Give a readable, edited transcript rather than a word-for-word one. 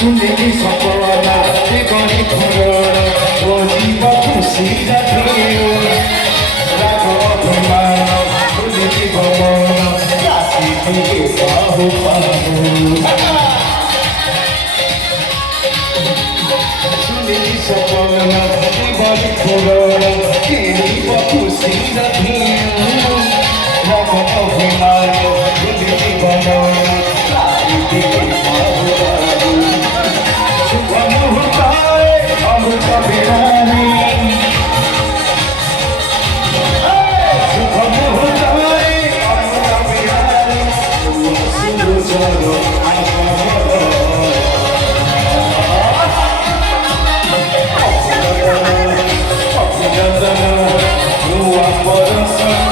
सुनेगी सपना गरी खुरना ओ जीव खुशी रखियो राखो अभिमान भूलिकी भवन राशि दिए बाहु सुनेगी सपना गरी खुरना जीव खुशी रखियो राखो अभिमान भूलिकी भवन राशि दिए बाहु Tua coração